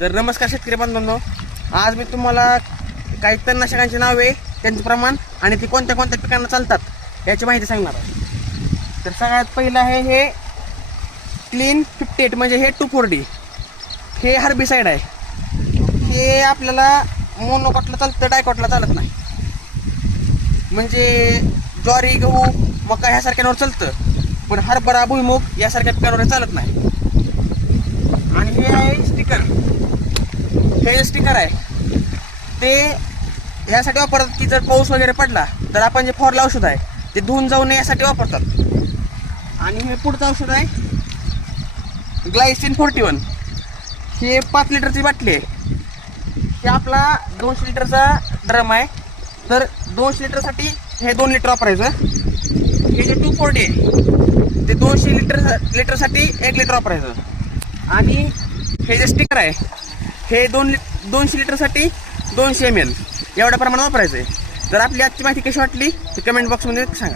तर नमस्कार शेतकरी बांधवांनो, आज मी तुम्हाला काही तणनाशकांची नावे, त्यांचे प्रमाण आणि ती कोणत्या कोणत्या पिकांना चालतात याची माहिती सांगणार आहे. तर सगळ्यात पहिलं आहे हे क्लीन 58 म्हणजे हे 2,4-D. हे हर्बिसाइड आहे. हे आपल्याला मोनोकॉटला चालतं, डायकॉटला चालत नाही. म्हणजे ज्वारी, गहू, मका ह्यासारख्यांवर चालतं, पण हरभरा, भुईमुग यासारख्या पिकांवर चालत नाही. आणि हे आहे स्टिकर. हे जे स्टिकर आहे ते यासाठी वापरतात की जर पाऊस वगैरे पडला तर आपण जे फवारलं औषध आहे ते धुवून जाऊ नये यासाठी वापरतात. आणि हे पुढचं औषध आहे ग्लायसिन 41. हे 5 लिटरची बाटली आहे. हे आपला 200 लिटरचा ड्रम आहे. तर 200 लिटरसाठी हे 2 लिटर वापरायचं. हे जे 2,4-D आहे ते 200 लिटरसाठी 1 लिटर वापरायचं. आणि हे जे स्टिकर आहे हे 200 लिटरसाठी 200 ml एवढ्या प्रमाणात वापरायचं आहे. तर आपली आजची माहिती कशी वाटली ते कमेंट बॉक्समध्ये सांगा.